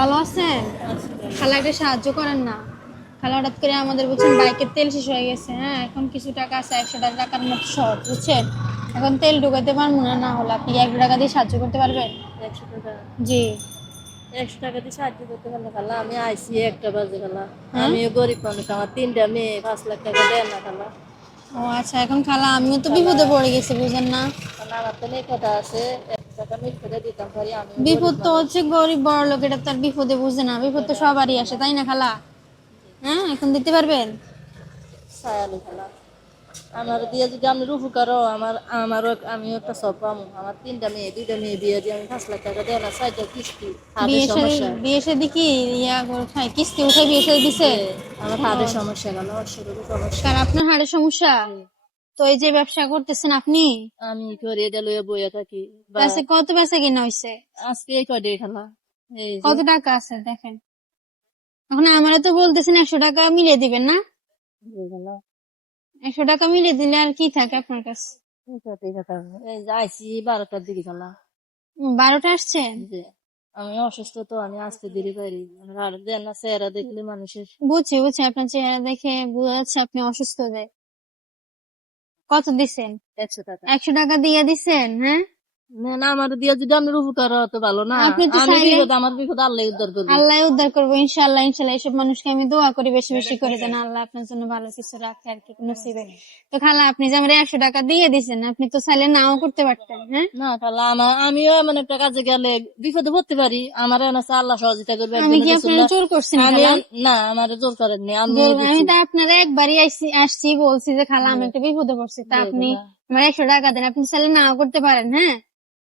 ভালো আছেন? খালা একটা সাহায্য করেন না। খালা হঠাৎ করে আমাদের বুঝছেন বাইকের তেল শেষ হয়ে গেছে। হ্যাঁ, এখন কিছু টাকা আছে, 100 টাকার মতো শর্ট, বুঝছেন? এখন তেল ঢুকাতে পারবো না, না হলে আপনি 100 টাকা দিয়ে সাহায্য করতে পারবেন? 100 টাকা। জি। 100 টাকা দিয়ে সাহায্য করতে পারলে খালা, আমি আইসি একটা বাজে খালা। হ্যাঁ। আমিও গরিব মানুষ, আমার 3টা মেয়ে, 5 লাখ টাকা দেয় না খালা। ও আচ্ছা, এখন খালা আমিও তো বিপদে পড়ে গেছি, বুঝেন না? খালা আমার তো নেই কথা আছে, 1 টাকা মিল করে দিতাম পারি, আমিও গরিব বিপদ তো মানুষ। হচ্ছে গরিব বড় লোক, এটা তার বিপদে বুঝে না, বিপদ তো সবারই আসে, তাই না খালা? হ্যাঁ, এখন দিতে পারবেন? ছায়ালু খালা, আমার দিয়ে যদি আপনি রুফু করো, আমারও আমিও একটা সব পাবো। আমার 3টা মেয়ে, 2টা মেয়ে বিয়ে দিয়ে আমি 5 লাখ টাকা দেয় না, 4টা কিস্তি, হার্টের সমস্যা। বিয়ে শাদী কি ইয়া কোথায় কিস্তি উঠে বিয়ে শাদী দিছে? যে আমার হার্টের সমস্যা খালা, অসুখের সমস্যা। কারণ আপনার হাড়ের সমস্যা। তো এই যে ব্যবসা করতেছেন আপনি, আমি করি এটা লইয়া বইয়া থাকি বা কত বেচা কিনা হইছে? আজকে এই কয়ডে খালা, এই যে কত টাকা আছে দেখেন। এখন আমারও তো বলতেছেন 100 টাকা মিলিয়ে দিবেন না? এই খালা, 100 টাকা মিলিয়ে দিলে আর কি থাকে আপনার কাছে? এই কথা, এই যে আইসি 12টার দিকে খালা। 12টা আসছেন? যে আমি অসুস্থ তো, আমি আসতে দেরি পারি, আমার আর দেন না, চেহারা দেখলে মানুষের। বুঝছি বুঝছি, আপনার চেহারা দেখে বোঝা যাচ্ছে আপনি অসুস্থ যে। কত দিছেন? 100 টাকা। 100 টাকা দিয়ে দিছেন? হ্যাঁ, না না, আমার দিয়ে যদি আপনি উপকার হতো ভালো না। আপনি তো আমি চাইলে বিপদ, আমার বিপদ আল্লাহ উদ্ধার করবে। আল্লাহ উদ্ধার করবো ইনশাল্লাহ ইনশাল্লাহ। এইসব মানুষকে আমি দোয়া করি বেশি বেশি করে, যেন আল্লাহ আপনার জন্য ভালো কিছু রাখে আর কি নসিবে। তো খালা আপনি যে আমার 100 টাকা দিয়ে দিছেন, আপনি তো চাইলে নাও করতে পারতেন। হ্যাঁ, না খালা, আমিও এমন একটা কাজে গেলে বিপদে পড়তে পারি, আমার এনাছে আল্লাহ সহযোগিতা করবে আমি একজন কি আপনার রাসূলুল্লাহ। জোর করছি না আমি খালা? না, আমার জোর করেননি, আমি আমি বুঝছি। তো আপনারা একবারই আসছি বলছি যে খালা আমি একটা বিপদে পড়ছি, তা আপনি খালা, আমার 100 টাকা দেন। আপনি চাইলে নাও করতে পারেন। হ্যাঁ,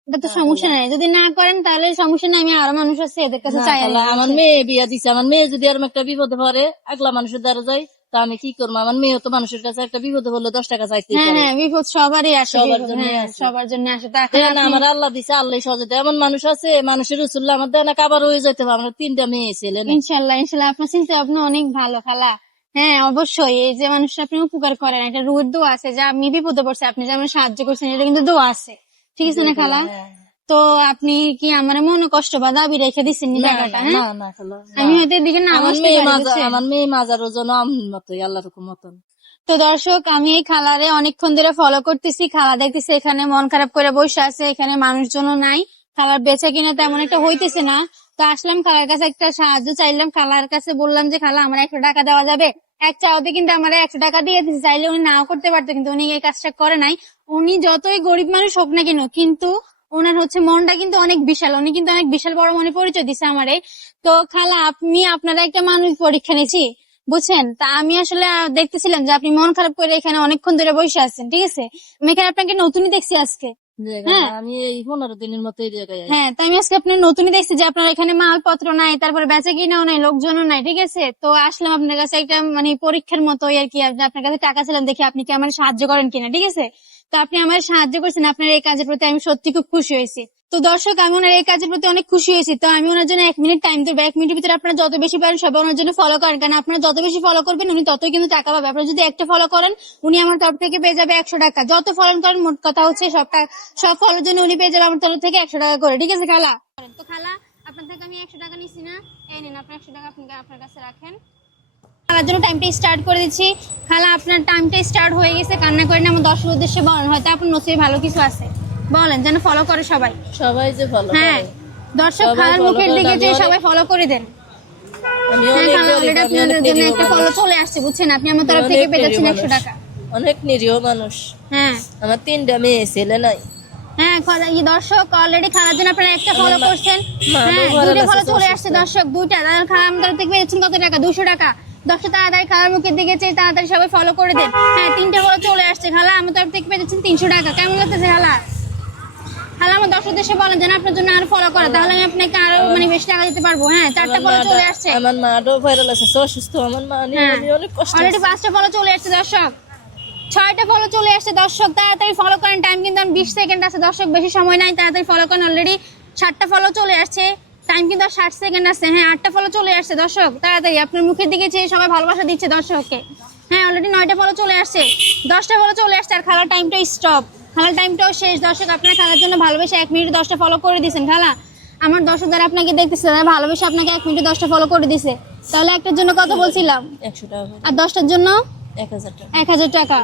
এটা তো না সমস্যা খালা, নাই, যদি না করেন তাহলে সমস্যা নাই, আমি আরো মানুষ আছে এদের কাছে না চাই খালা, আমার মেয়ে বিয়া দিছে, আমার মেয়ে যদি এরকম একটা বিপদে পড়ে, একলা মানুষের দ্বারা যায়, তা আমি কি করবো? আমার মেয়ে তো মানুষের কাছে একটা বিপদে পড়লে 10 টাকা চাইতেই হ্যাঁ পারে। হ্যাঁ, বিপদ সবারই আসে, সবার বিপদ জন্য হ্যাঁ আছে। সবার জন্য আসে। তা খালা দেয় না, আপনি আমার আল্লাহ দিছে, আল্লাহ সহযোগিতা। এমন মানুষ আছে, মানুষের রসুল্লাহ আমার দেয় না, কাবার হয়ে যাইতে হবে। আমার 3টা মেয়ে ছেলে নাই। ইনশাল্লাহ ইনশাল্লাহ আপনার চিন্তা ভাবনা অনেক ভালো খালা। হ্যাঁ অবশ্যই, এই যে মানুষটা আপনি উপকার করেন, এটা রুহের দোয়া আছে, যে আপনি বিপদে পড়ছে আপনি যে আমার সাহায্য করছেন, এটা কিন্তু দোয়া আছে, ঠিক আছে জি না খালা, খালা? হ্যাঁ। তো আপনি কি আমার মনে কষ্ট বা দাবি রেখে দিচ্ছেন না টাকাটা? না না হ্যাঁ, না খালা, না। আমি হয়তো এদিকে নাও আমার আসতে মেয়ে পারি, মাজা, বুঝছেন? আমার মেয়ে মাজার ওজন আমার মতোই, আল্লাহ রকম মতন। তো দর্শক, আমি এই খালারে অনেকক্ষণ ধরে ফলো করতেছি, খালা দেখতেছি এখানে মন খারাপ করে বসে আছে, এখানে মানুষজনও নাই, খালার বেচা কিনা তেমন একটা হইতেছে না। তো আসলাম খালার কাছে একটা সাহায্য চাইলাম, খালার কাছে বললাম যে খালা আমার 100 টাকা দেওয়া যাবে? এক চাওতে কিন্তু আমার 100 টাকা দিয়ে দিচ্ছে, চাইলে উনি নাও করতে পারতো, কিন্তু উনি এই কাজটা করে নাই। উনি যতই গরিব মানুষ হোক না কেন, কিন্তু ওনার হচ্ছে মনটা কিন্তু অনেক বিশাল, উনি কিন্তু অনেক বিশাল বড় মনে পরিচয় দিছে আমারে। তো খালা আপনি আপনারা একটা মানুষ পরীক্ষা নিয়েছি, বুঝছেন? তা আমি আসলে দেখতেছিলাম যে আপনি মন খারাপ করে এখানে অনেকক্ষণ ধরে বসে আছেন, ঠিক আছে? আমি এখানে আপনাকে নতুনই দেখছি আজকে। যে খালা, হ্যাঁ আমি এই 15 দিনের মতো এই জায়গায় আছি। হ্যাঁ, তো আমি আজকে আপনার নতুনই দেখছি যে আপনার এখানে মালপত্র নাই, তারপরে বেচা কিনাও নাই, লোকজনও নাই, ঠিক আছে? তো আসলাম আপনার কাছে একটা মানে পরীক্ষার মতো আর কি, আপনার কাছে টাকা ছিলাম দেখি আপনি কি আমার সাহায্য করেন কিনা, ঠিক আছে? তো আপনি আমার সাহায্য করছেন, আপনার এই কাজের প্রতি আমি সত্যি খুব খুশি হয়েছি। তো দর্শক, আমি ওনার এই কাজের প্রতি অনেক খুশি হয়েছি, তো আমি ওনার জন্য 1 মিনিট টাইম দেবো। 1 মিনিটের ভিতরে আপনারা যত বেশি পারেন সবাই ওনার জন্য ফলো করেন, কারণ আপনারা যত বেশি ফলো করবেন উনি ততই কিন্তু টাকা পাবে। আপনারা যদি একটা ফলো করেন, উনি আমার তরফ থেকে পেয়ে যাবে 100 টাকা। যত ফলো করেন, মোট কথা হচ্ছে সব ফলোর জন্য উনি পেয়ে যাবে আমার তরফ থেকে 100 টাকা করে, ঠিক আছে খালা? তো খালা, আপনার থেকে আমি 100 টাকা নিচ্ছি না, এই নিন আপনার 100 টাকা, আপনি আপনার কাছে রাখেন। খালার জন্য টাইমটা স্টার্ট করে দিচ্ছি। খালা আপনার টাইমটা স্টার্ট হয়ে গেছে, কান্না করেন না, আমার দর্শক উদ্দেশ্যে বলেন, হয়তো আপনার নসিবে ভালো কিছু আছে, বলেন যেন ফলো করে সবাই। সবাই যে ভালো হ্যাঁ করে, দর্শক, সবাই খালার ফলো মুখের করে। দিকে আমি যে অনেক, সবাই ফলো করে দেন। আমি হ্যাঁ অনেক খালা, গরিব, অলরেডি আমি অনেক আপনাদের জন্য নিরীহ একটা ফলো মানুষ, চলে আসছে, বুঝছেন? আপনি আমার আমি তরফ থেকে অনেক পেয়ে নিরীহ যাচ্ছেন মানুষ, 100 টাকা। অনেক নিরীহ মানুষ। হ্যাঁ আমার 3টা মেয়ে ছেলে নাই। হ্যাঁ এই দর্শক, অলরেডি খালার জন্য আপনারা একটা আমার ফলো করছেন। মারও হ্যাঁ, ঘরে 2টা আছে, ফলো চলে অসুস্থ। আসছে দর্শক, 2টা। তাহলে খালা আমার তরফ থেকে পেয়ে যাচ্ছেন কত টাকা? 200 টাকা। 10টা তাড়াতাড়ি খালার মুখের দিকে চেয়ে তাড়াতাড়ি সবাই ফলো করে দেন। হ্যাঁ, 3টে ফলো চলে আসছে, খালা আমার তরফ থেকে পেয়ে যাচ্ছেন 300 টাকা। কেমন লাগতেছে খালা? খালা আমার দর্শক দেশে বলেন যেন আপনার জন্য আরো ফলো করে, তাহলে আমি আপনাকে আরো মানে বেশি টাকা দিতে পারবো। হ্যাঁ, 4টা ফলো চলে আসছে। আমার মাটাও ভাইরাল আছে, অসুস্থ। আমার মা নিয়ে হ্যাঁ, আমি অনেক কষ্ট অলরেডি আছি। 5টা ফলো চলে আসছে দর্শক, 6টা ফলো চলে আসছে দর্শক। তাড়াতাড়ি ফলো করেন, টাইম কিন্তু 20 সেকেন্ড আছে দর্শক, বেশি সময় নাই, তাড়াতাড়ি ফলো করেন। অলরেডি 7টা ফলো চলে আসছে, টাইম কিন্তু 60 সেকেন্ড আছে। হ্যাঁ, 8টা ফলো চলে আসছে দর্শক, তাড়াতাড়ি আপনার মুখের দিকে চেয়ে সবাই ভালোবাসা দিচ্ছে দর্শককে। হ্যাঁ, অলরেডি 9টা ফলো চলে আসছে, 10টা ফলো চলে আসছে, আর খালার টাইমটা স্টপ, খালার টাইমটাও শেষ দর্শক। আপনারা খালার জন্য ভালোবেসে 1 মিনিটে 10টা ফলো করে দিয়েছেন খালা। আমার 10,000 আপনাকে দেখতেছে, তারা ভালোবেসে আপনাকে 1 মিনিটে 10টা ফলো করে দিছে, তাহলে একটার জন্য কত বলছিলাম? 100 টাকা করে। আর 10টার জন্য 1000 টাকা। 1000 টাকা।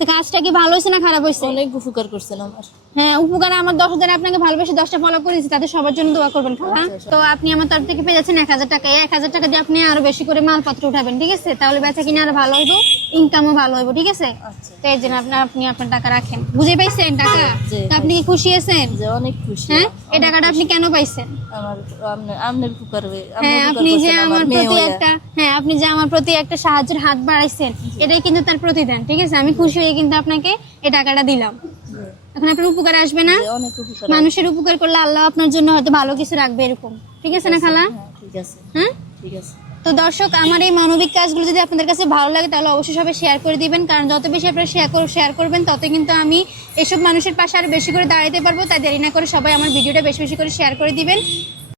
তো কাজটা কি ভালো হয়েছে না খারাপ হয়েছে? অনেক উপকার করছেন আমার। হ্যাঁ, উপকার। আমার 10,000 আপনাকে ভালোবেসে 10টা ফলো করে দিয়েছি, তাদের সবার জন্য দোয়া করবেন খালা। তো আপনি আমার তরফ থেকে পেয়ে যাচ্ছেন 1000 টাকা। এই 1000 টাকা দিয়ে আপনি আরো বেশি করে মালপত্র উঠাবেন, ঠিক আছে? তাহলে বেচা কিনা আরো ভালো হইব, ইনকামও ভালো হইব, ঠিক আছে? আচ্ছা। তো এই জন্য আপনি আপনার টাকা রাখেন। বুঝে পাইছেন টাকা? জি, তো আপনি কি খুশি আছেন? যে অনেক খুশি। হ্যাঁ, এই টাকাটা আপনি কেন পাইছেন? আমার আপনার উপকার হয়ে হ্যাঁ, আপনি যে আমার প্রতি একটা আপনি যে আমার প্রতি একটা সাহায্যের হাত বাড়াইছেন, এটাই কিন্তু তার প্রতিদান, ঠিক আছে? আমি খুশি হয়ে কিন্তু আপনাকে এই টাকাটা দিলাম। এখন আপনার উপকার আসবে না? অনেক উপকার। মানুষের উপকার করলে আল্লাহ আপনার জন্য হয়তো ভালো কিছু রাখবে, এরকম, ঠিক আছে না খালা? হ্যাঁ, ঠিক আছে। হ্যাঁ, ঠিক আছে। তো দর্শক, আমার এই মানবিক কাজগুলো যদি আপনাদের কাছে ভালো লাগে তাহলে অবশ্যই সবাই শেয়ার করে দিবেন, কারণ যত বেশি আপনারা শেয়ার করবেন তত কিন্তু আমি এসব মানুষের পাশে আরো বেশি করে দাঁড়াতে পারবো। তাই দেরি না করে সবাই আমার ভিডিওটা বেশি বেশি করে শেয়ার করে দিবেন।